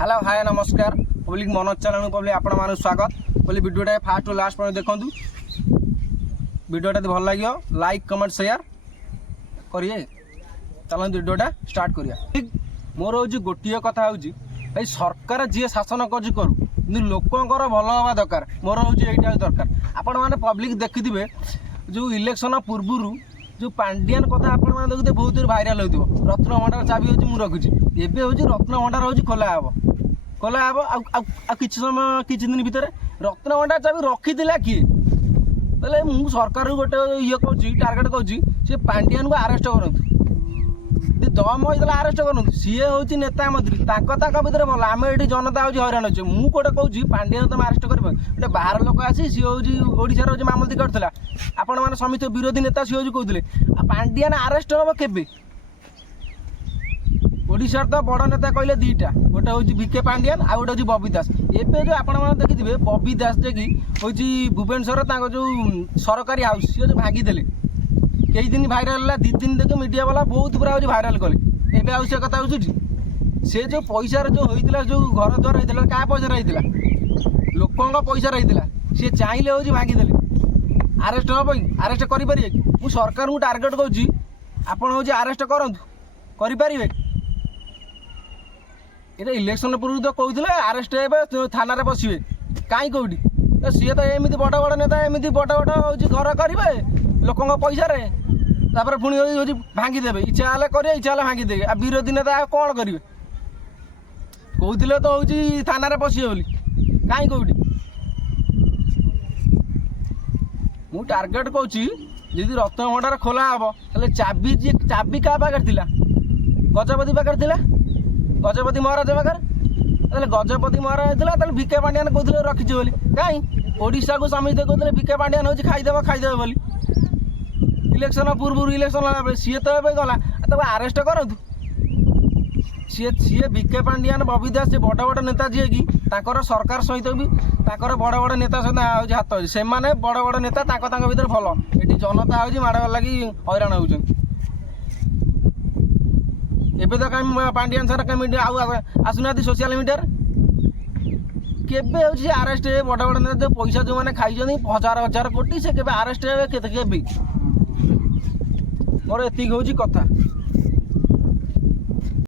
Hello hi नमस्कार public Manoj channel public आपण मान स्वागत बोली वीडियोटा फास्ट टू लास्ट पॉइंट देखु वीडियोटा भल लगे लाइक कमेंट शेयर करिए चलो वीडियोटा स्टार्ट करिया। ठीक मोर हूँ गोटे कथा हूँ भाई सरकार जी शासन करू कि लोकंर भल हवा दरकार मोर हूँ यहीटा दरकार। आपण मैंने पब्लिक देखिथे जो इलेक्शन पूर्व जो पांडियान कथा आपण मैंने देखते बहुत भाइराल हो रत्न भंडार चाबी हूँ मुझे रखुची एवं हूँ रत्न भंडार हूँ खोला हे किसी समय किसी दिन भितर रत्न भंडार चाबी रखी किए बोले मुझे सरकार गोटे ये कौन टार्गेट कौन पांडियान को आरेस्ट करूँ दम होता आरेस्ट करूँ सी हूँ नेता मंत्री भितर भल आम ये जनता हूँ हईराण अच्छे मुझे कौटे कौन पांडियान तुम आरेस्ट कर गोटे बाहर लोक आसी सी हूँ ओडार हूँ मामलती करता आपण मैंने समित विरोधी नेता सी हूँ कहते पांडियान आरेस्ट हम के ओडिशार तो बड़ नेता कहले दुईटा गोटे हूँ विके पांडियान आ गोटे हूँ बबी दास एवं जो आपण देखिथे बबी दास जे कि हूँ भुवनेश्वर जो सरकारी हाउस सी भांगीदे कई दिन भाइराल है 2 दिन देखे मीडिया वाला बहुत पूरा हूँ भाइराल कले एवं से कथा हूँ से जो पैसा जो होता जो घर द्वार होता क्या पैसा रही लोकों पैसा रही सी चाहिए हूँ भांगीदे आरेस्ट हम आरेस्ट करें मुझ सरकार को टार्गेट करुँच आपड़ हूँ आरेस्ट करें ये इलेक्शन पूर्व तो कहते आरेस्ट हे थाना बसवे कहीं कौटी सी तो एमती बड़ बड़ नेता एमती बड़ बड़ हूँ घर करेंगे लोकों पैसा तापर पुणी हूँ भांगीदे इच्छा हेल्ला करेंगे इच्छा हेल्ला भांगीदे आ विरोधी नेता कौन करेंगे कहते तो हूँ थाना बसवे बोली कहीं कौटी मु टार्गेट कौच जदि रत्न भंडार खोला हे चाबी चाबी क्या पाखे थी गजपति पाखे गजपति महाराज पाखे गजपति महाराज था विके पांडियान कहते रखी बोली कहीं ओडिशा को समित कहते विके पांडियान हूँ खाईदे बोली इलेक्शन पूर्व इलेक्शन सी तो ए गला तब आरेस्ट करूँ सी विके पांडियान बबी दास बड़ बड़ नेता जी कि सरकार सहित भी बड़ बड़ नेता सहित हाथ अच्छे से बड़ बड़ नेता भर भल ये जनता हूँ माड़ लगी हईराण हो एवं तो कहीं पांडियान सर कहीं आसुना सोशल मीडिया केबे हूँ आरेस्ट हे बड़ बड़ नेता जो पैसा जो मैंने खाई हजार हजार कोटी से केबे आरेस्ट हे के मोर एतिक हूँ कथा।